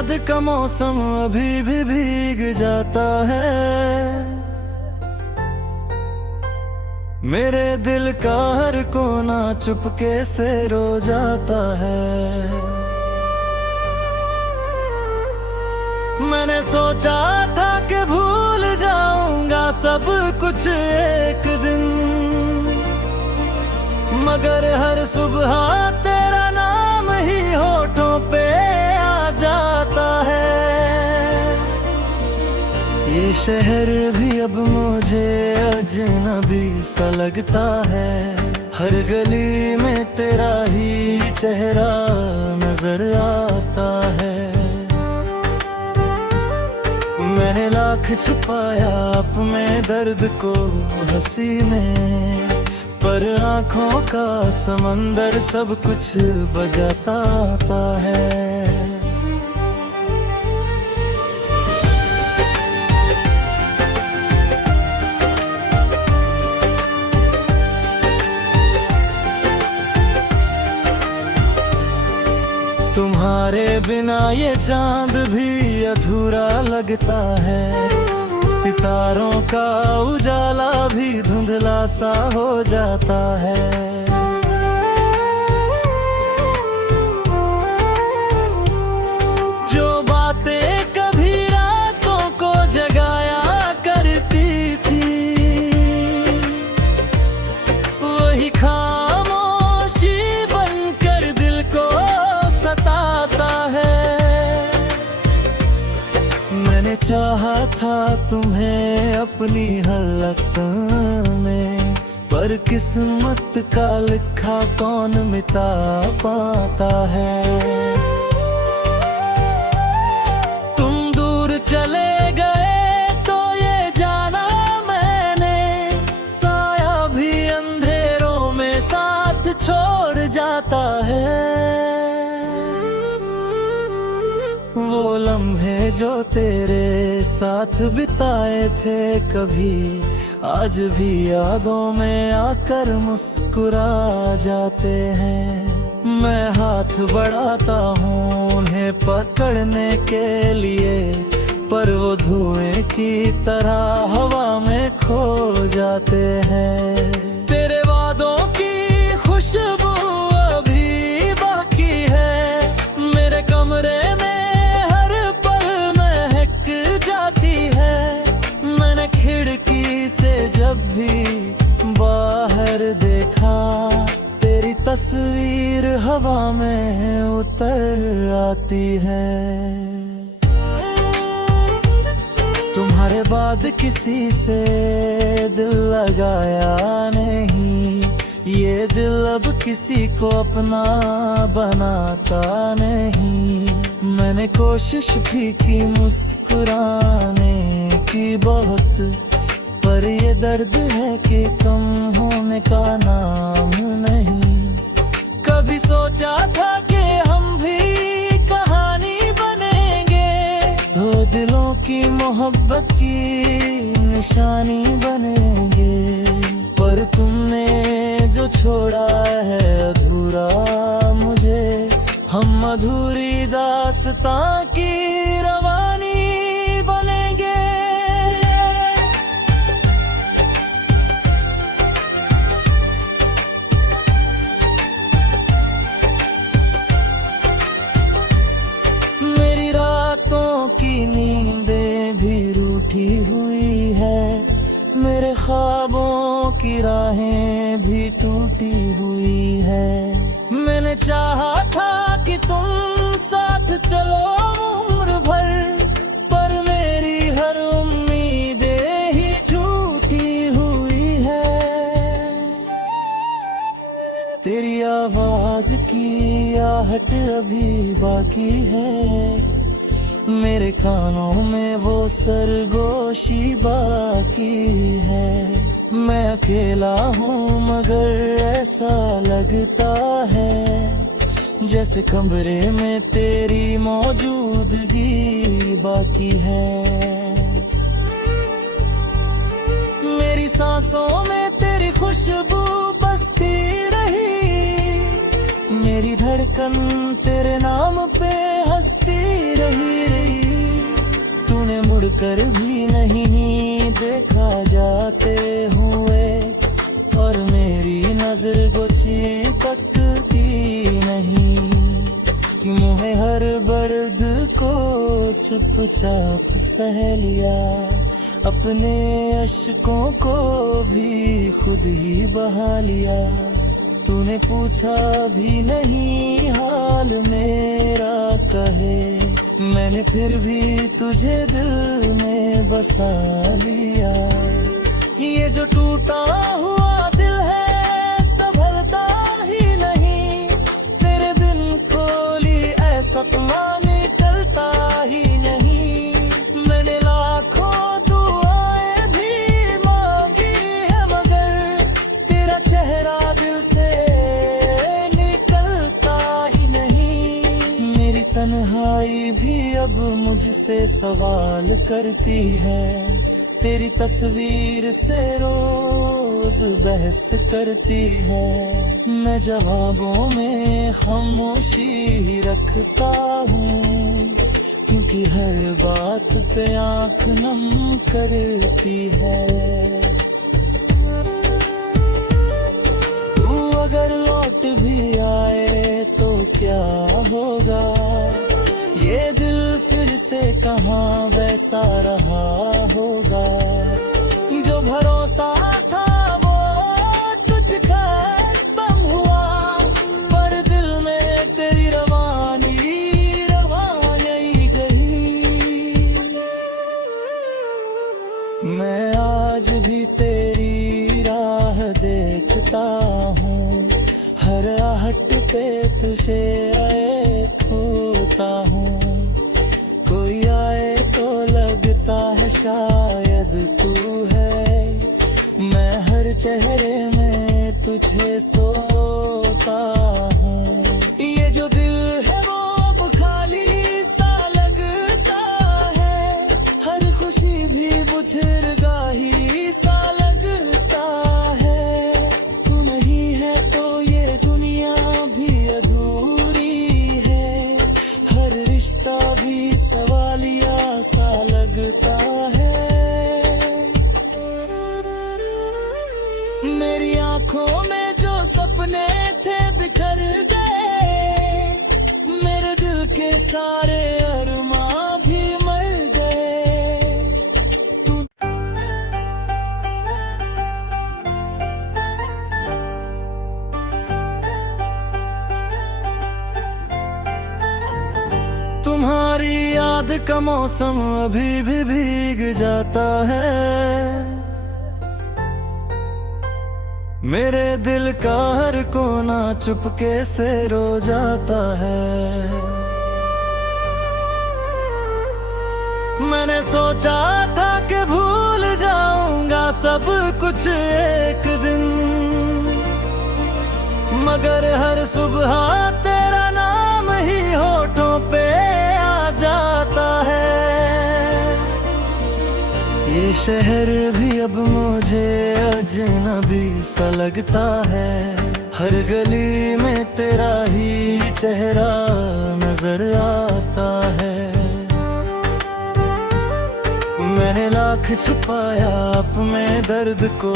याद का मौसम अभी भी भीग जाता है। मेरे दिल का हर कोना चुपके से रो जाता है। मैंने सोचा था कि भूल जाऊंगा सब कुछ एक दिन, मगर हर सुबह तेरा नाम ही होठों पे आ जाता है। ये शहर भी अब मुझे अजनबी सा लगता है। हर गली में तेरा ही चेहरा नजर आता है। मैंने लाख छुपाया अपने दर्द को हंसी में, पर आँखों का समंदर सब कुछ बजाता है। तुम्हारे बिना ये चांद भी अधूरा लगता है। सितारों का उजाला भी धुंधला सा हो जाता है। जो बातें कभी रातों को जगाया करती थी, वही खामोशी बनकर दिल को सताता है। मैंने चाहा था तुम्हें अपनी हलक में, पर किस्मत का लिखा कौन मिटा पाता है। तुम दूर चले गए तो ये जाना मैंने, साया भी अंधेरों में साथ छोड़ जाता है। वो लम्हे जो तेरे साथ बिताए थे कभी, आज भी यादों में आकर मुस्कुरा जाते हैं। मैं हाथ बढ़ाता हूँ उन्हें पकड़ने के लिए, पर वो धुएं की तरह हवा में खो जाते हैं। तेरे वादों की खुशबू अभी बाकी है, मेरे कमरे में जब भी बाहर देखा, तेरी तस्वीर हवा में उतर आती है। तुम्हारे बाद किसी से दिल लगाया नहीं, ये दिल अब किसी को अपना बनाता नहीं। मैंने कोशिश भी की मुस्कुराने की बहुत, पर ये दर्द है कि कम होने का नाम नहीं। कभी सोचा था कि हम भी कहानी बनेंगे, दो दिलों की मोहब्बत की निशानी बनेंगे, पर तुमने जो छोड़ा है अधूरा मुझे, हम अधूरी दास्तां की रवानी बनेंगे। की नींदें भी रूठी हुई है, मेरे ख्वाबों की राहें भी टूटी हुई है। मैंने चाहा था कि तुम साथ चलो उम्र भर, पर मेरी हर उम्मीदें ही झूठी हुई है। तेरी आवाज की आहट अभी बाकी है, मेरे कानों में वो सरगोशी बाकी है। मैं अकेला हूँ मगर ऐसा लगता है, जैसे कमरे में तेरी मौजूदगी बाकी है। मेरी सांसों में तेरी खुशबू बसती रही, मेरी धड़कन तेरे नाम पे हंसती रही। कर भी नहीं देखा जाते हुए, और मेरी नजर गुच्छी तकती नहीं कि मुझे हर बर्द को चुपचाप सह लिया, अपने अश्कों को भी खुद ही बहा लिया। तूने पूछा भी नहीं हाल मेरा कहे, मैंने फिर भी तुझे दिल में बसा लिया। ये जो टूटा हुआ दिल है संभलता ही नहीं, तेरे बिन खोली ऐसा तुम्हारा निकलता ही नहीं। मैंने लाखों दुआएं भी मांगी है मगर तेरा चेहरा दिल से निकलता ही नहीं। मेरी तन्हाई भी अब मुझसे सवाल करती है, तेरी तस्वीर से रोज बहस करती है। मैं जवाबों में खामोशी ही रखता हूँ, क्योंकि हर बात पे आँख नम करती है। तू अगर लौट भी आए तो क्या होगा, ये दिल फिर से कहाँ वैसा रहा होगा। जो भरोसा था वो तुझ खत्म हुआ, पर दिल में तेरी रवानी रवाई गई। मैं आज भी तेरी राह देखता हूँ, हर आहट पे तुझे होता हूँ। कोई आए तो लगता है शायद तू है, मैं हर चेहरे में तुझे सोता हूँ। ये जो दिल है वो अब खाली सा लगता है, हर खुशी भी बुझरगा ही सा लगता है। तू नहीं है तो ये दुनिया भी अधूरी है, हर रिश्ता भी सवालिया सा लगता है। मेरी आंखों में जो सपने थे बिखर गए, मेरे दिल के सारे अरमां भी मर गए। तू तुम्हारी याद का मौसम अभी भी भीग जाता है, मेरे दिल का हर कोना चुपके से रो जाता है। मैंने सोचा था कि भूल जाऊंगा सब कुछ एक दिन, मगर हर सुबह तेरा नाम ही होठों पे आ जाता है। ये शहर भी अब मुझे अजनबी सा लगता है, हर गली में तेरा ही चेहरा नजर आता है। मैंने लाख छुपाया अपने दर्द को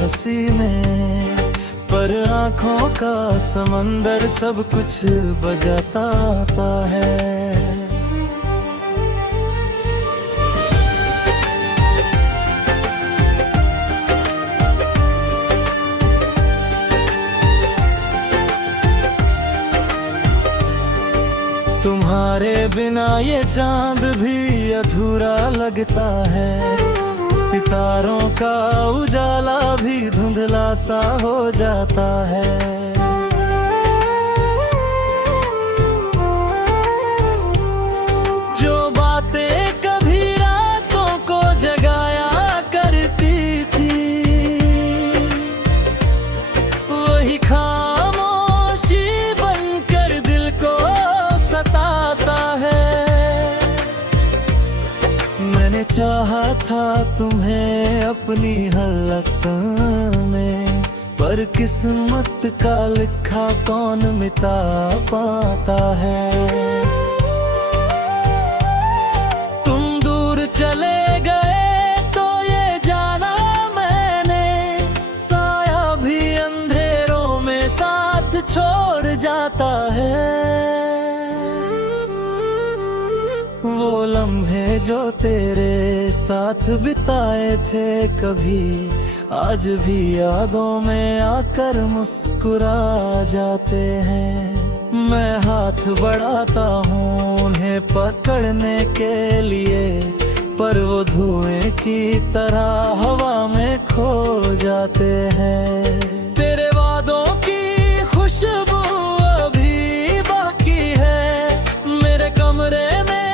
हंसी में, पर आँखों का समंदर सब कुछ बजाता है। तुम्हारे बिना ये चांद भी अधूरा लगता है, सितारों का उजाला भी धुंधला सा हो जाता है। जो बातें कभी रातों को जगाया करती थी, वही खामोशी बनकर दिल को सताता है। मैंने चाहा था तुम्हें अपनी हलक में, पर किस्मत का लिखा कौन मिटा पाता है। तुम दूर चले गए तो ये जाना मैंने, साया भी अंधेरों में साथ छोड़ जाता है। वो लम्हे जो तेरे साथ बिताए थे कभी, आज भी यादों में आकर मुस्कुरा जाते हैं। मैं हाथ बढ़ाता हूँ उन्हें पकड़ने के लिए, पर वो धुएं की तरह हवा में खो जाते हैं। तेरे वादों की खुशबू अभी बाकी है, मेरे कमरे में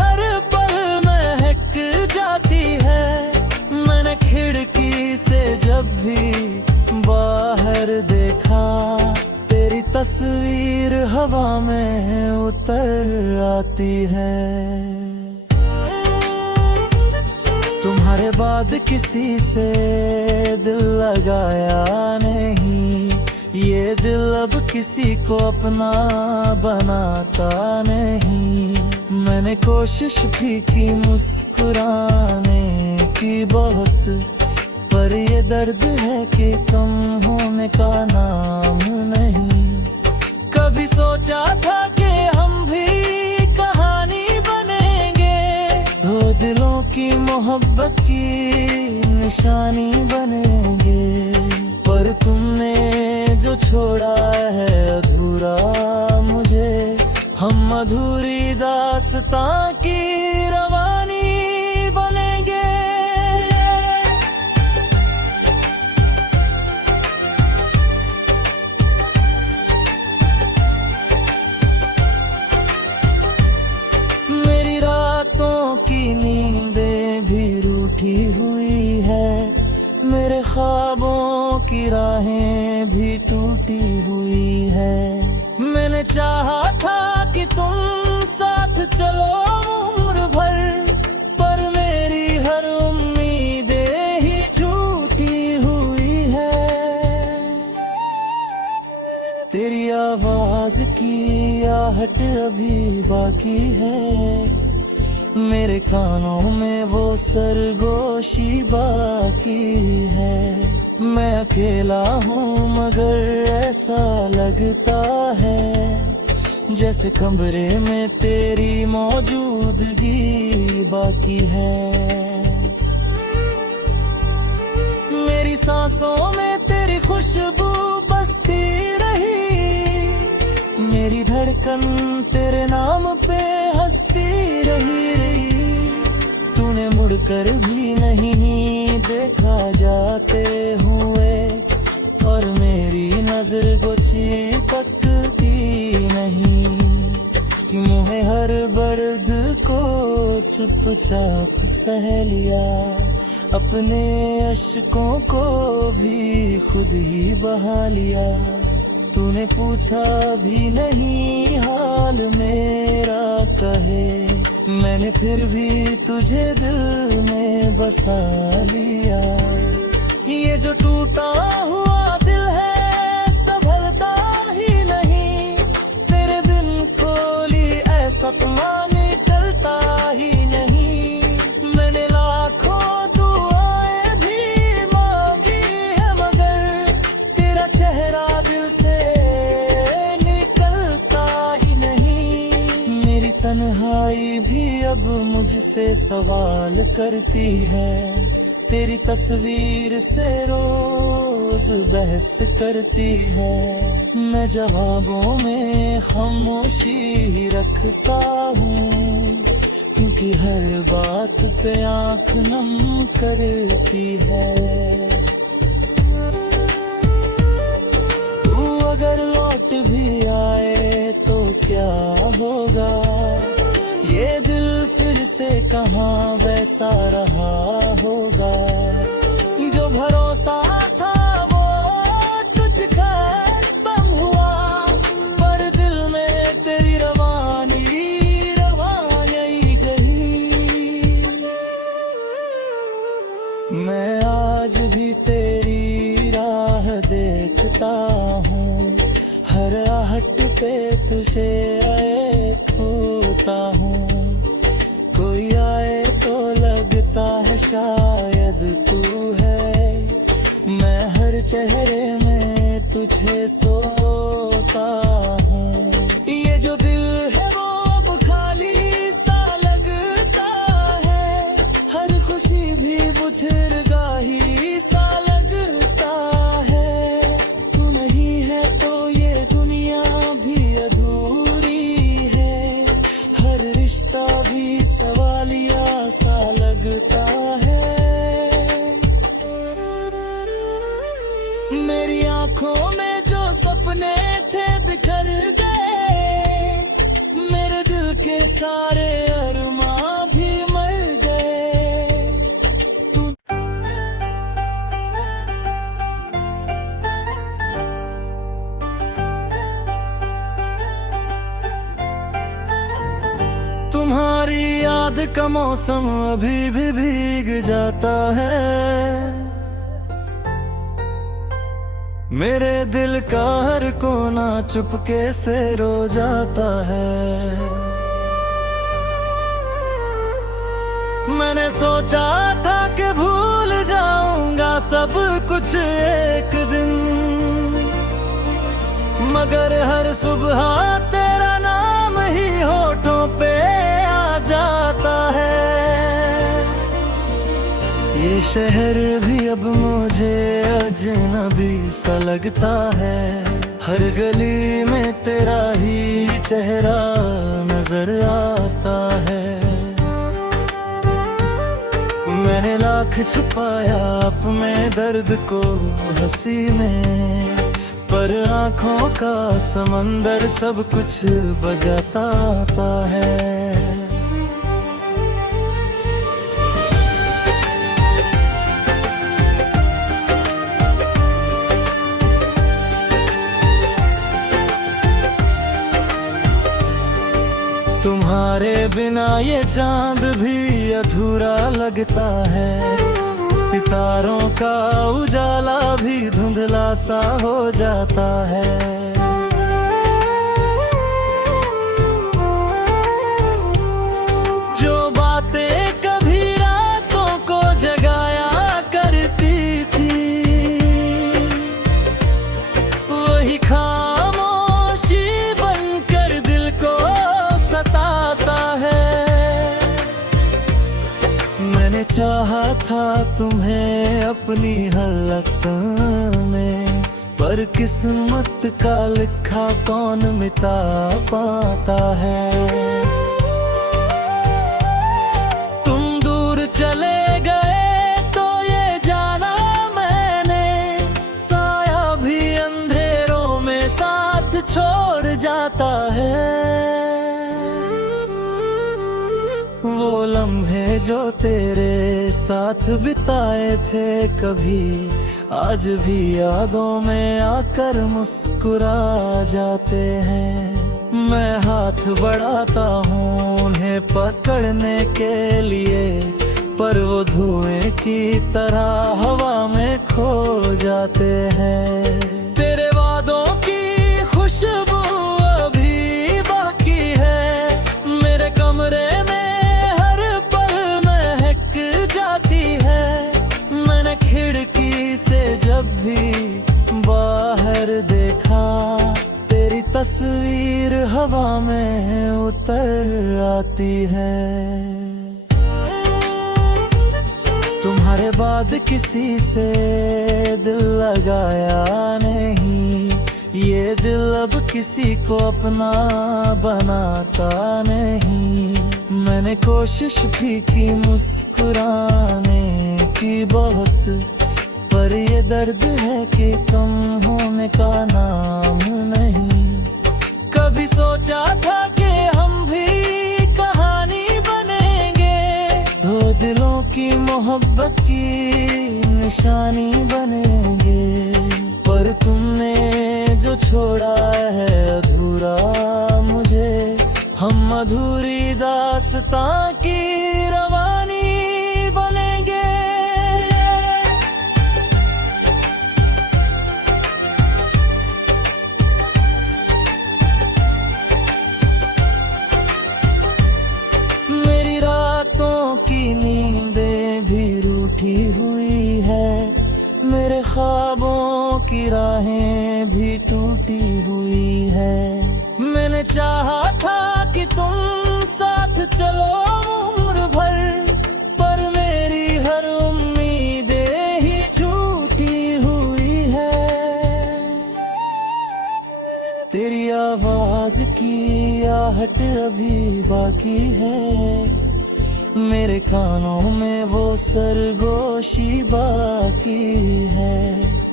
हर पल महक जाती है। मैंने खिड़की से जब भी बाहर देखा, तेरी तस्वीर हवा में उतर आती है। तुम्हारे बाद किसी से दिल लगाया नहीं, ये दिल अब किसी को अपना बनाता नहीं। मैंने कोशिश भी की मुस्कुराने की बहुत, पर ये दर्द है कि कम होने का नाम नहीं। कभी सोचा था कि हम भी कहानी बनेंगे, दो दिलों की मोहब्बत की निशानी बनेंगे, पर तुमने जो छोड़ा है अधूरा मुझे, हम अधूरी दास्तां की रवानी बनेंगे। मेरी रातों की नींदें भी रूठी हुई है, मेरे ख्वाबों की राहें भी टूटी हुई है। मैंने चाहा था कि तुम साथ चलो उम्र भर, पर मेरी हर उम्मीदें ही झूठी हुई है। तेरी आवाज की आहट अभी बाकी है, मेरे कानों में वो सरगोशी बाकी है। मैं अकेला हूँ मगर ऐसा लगता है, जैसे कमरे में तेरी मौजूदगी बाकी है। मेरी सांसों में तेरी खुशबू बसती रही, मेरी धड़कन तेरे नाम पे हंसती रही। तूने मुड़कर भी नहीं देखा जाते हुए, और मेरी नजर को चिपकती नहीं, कि मुझे हर दर्द को चुपचाप सह लिया, अपने अश्कों को भी खुद ही बहा लिया। तूने पूछा भी नहीं हाल मेरा कहे, मैंने फिर भी तुझे दिल में बसा लिया। ये जो टूटा हुआ दिल है संभलता ही नहीं, तेरे बिन खोली ऐसा तुम्हारी टलता ही नहीं। मैंने लाखों दुआएं भी मांगी है, मगर तेरा चेहरा दिल से निकलता ही नहीं। मेरी तन्हाई भी अब मुझसे सवाल करती है, तेरी तस्वीर से रोज बहस करती है। मैं जवाबों में खामोशी रखता हूँ, क्योंकि हर बात पे आँख नम करती है। तू अगर लौट भी आए तो क्या होगा, ये दिल फिर से कहाँ वैसा रहा होगा। जो भरोसा था वो तुझ खत्म हुआ, पर दिल में तेरी रवानी रवाई गई। मैं आज भी तेरी राह देखता हूँ, हर आहट पे तुझे आए खोता हूँ। कोई आए तो शायद तू है। मैं हर चेहरे में तुझे सोता हूँ। ये जो दिल है वो अब खाली सा लगता है। हर खुशी भी बुझरगा ही सा लगता है। तू नहीं है तो ये दुनिया भी अधूरी है। हर रिश्ता भी सवालिया सा लगता है। मेरी आंखों में जो सपने थे बिखर गए। मेरे दिल के सारे अरमां भी मर गए। तू तुम्हारी याद का मौसम अभी भी भीग जाता है। मेरे दिल का हर कोना चुपके से रो जाता है। मैंने सोचा था कि भूल जाऊंगा सब कुछ एक दिन, मगर हर सुबह तेरा नाम ही होठों पे आ जाता है। ये शहर भी अब मुझे अजनबी सा लगता है। हर गली में तेरा ही चेहरा नजर आता है। मैंने लाख छुपाया अपने दर्द को हंसी में, पर आंखों का समंदर सब कुछ बजाता है। तुम्हारे बिना ये चांद भी अधूरा लगता है। सितारों का उजाला भी धुंधला सा हो जाता है। जो बातें कभी रातों को जगाया करती थी, वही खामोशी बनकर दिल को सताता है। मैंने चाहा था तुम्हें अपनी हलक में, पर किस्मत का लिखा कौन मिटा पाता है। तुम दूर चले गए तो ये जाना मैंने, साया भी अंधेरों में साथ छोड़ जाता है। वो लम्हे जो तेरे साथ बिताए थे कभी, आज भी यादों में आकर मुस्कुरा जाते हैं। मैं हाथ बढ़ाता हूँ उन्हें पकड़ने के लिए, पर वो धुएं की तरह हवा में खो जाते हैं। तेरे वादों की खुशबू अभी बाकी है। मेरे कमरे में खिड़की से जब भी बाहर देखा, तेरी तस्वीर हवा में उतर आती है। तुम्हारे बाद किसी से दिल लगाया नहीं, ये दिल अब किसी को अपना बनाता नहीं। मैंने कोशिश भी की मुस्कुराने की बहुत, पर ये दर्द है कि कम होने का नाम नहीं। कभी सोचा था कि हम भी कहानी बनेंगे, दो दिलों की मोहब्बत की निशानी बनेंगे, पर तुमने जो छोड़ा है अधूरा मुझे, हम अधूरी दास्तां की रवानी बनेंगे। मेरी रातों की नींदें भी रूठी हुई है, मेरे ख्वाबों की राहें भी टूटी हुई है। मैंने चाहा था कि तुम साथ चलो उम्र भर, पर मेरी हर उम्मीदें ही झूठी हुई है। तेरी आवाज की आहट अभी बाकी है, मेरे कानों में वो सरगोशी बाकी है।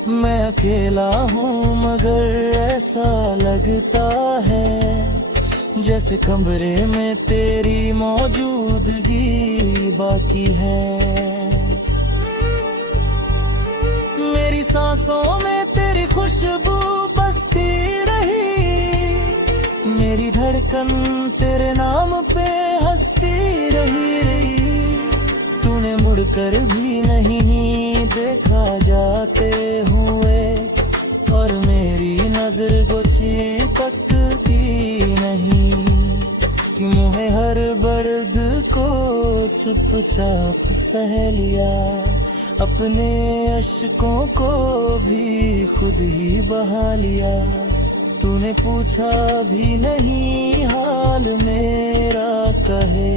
मैं अकेला हूँ मगर ऐसा लगता है जैसे कमरे में तेरी मौजूदगी बाकी है। मेरी सांसों में तेरी खुशबू बसती रही, मेरी धड़कन तेरे नाम पे हंसती रही। तूने मुड़कर भी नहीं देखा जाते हुए, और मेरी नजर को चिपकती नहीं। मुझे हर बर्द को चुपचाप सह लिया, अपने अश्कों को भी खुद ही बहा लिया। तूने पूछा भी नहीं हाल मेरा कहे,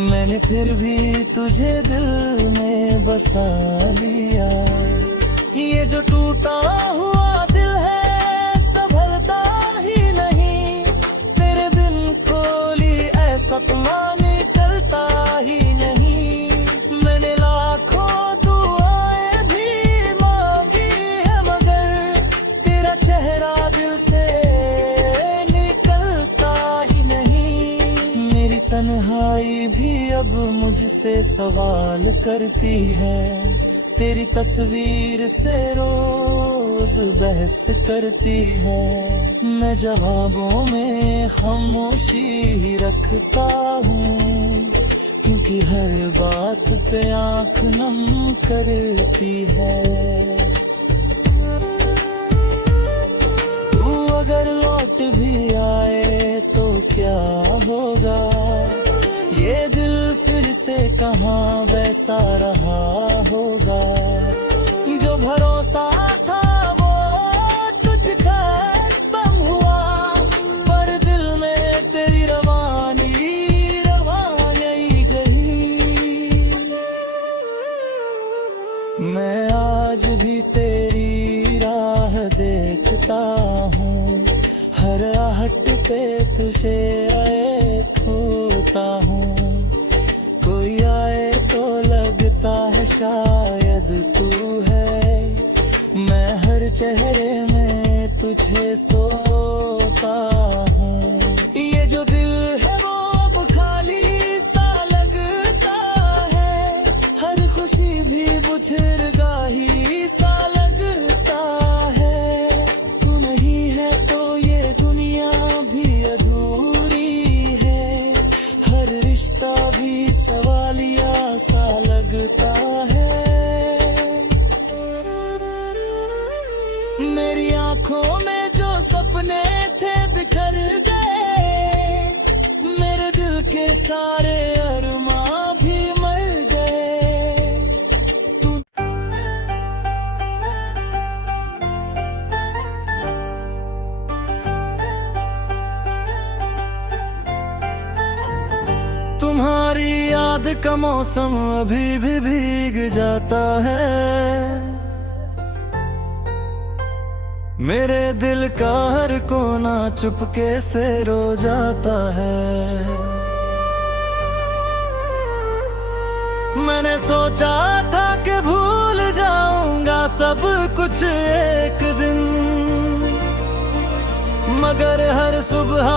मैंने फिर भी तुझे दिल में बसा लिया। ये जो टूटा हुआ दिल है संभलता ही नहीं, तेरे बिन खोली ऐसा तुम्हारे टलता ही नहीं। मैंने लाखों दुआएं भी मांगी है मगर तेरा चेहरा दिल से निकलता ही नहीं। मेरी तन्हाई भी अब मुझसे सवाल करती है, तेरी तस्वीर से रोज बहस करती है। मैं जवाबों में खामोशी ही रखता हूँ, क्योंकि हर बात पे आँख नम करती है। तू अगर लौट भी आए तो क्या होगा, ये दिल फिर से कहाँ वैसा रहा होगा। जो भरोसा था वो तुझ खत्म हुआ, पर दिल में तेरी रवानी गई। मैं आज भी तेरी राह देखता हूँ, हर आहट पे तुझे आए खोता हूँ। कोई आए तो लगता है शायद तू है, मैं हर चेहरे में तुझे सोता हूँ। ये जो दिल है वो अब खाली सा लगता है, हर खुशी भी बुझरगाही सा लगता है। तू नहीं है तो ये दुनिया भी अधूरी है, हर रिश्ता भी सवालिया सा लगता है। मेरी आंखों में जो सपने थे बिखर गए, मेरे दिल के सारे अरमां भी मर गए। तू तुम्हारी याद का मौसम अभी भी भीग जाता है, मेरे दिल का हर कोना चुपके से रो जाता है। मैंने सोचा था कि भूल जाऊंगा सब कुछ एक दिन, मगर हर सुबह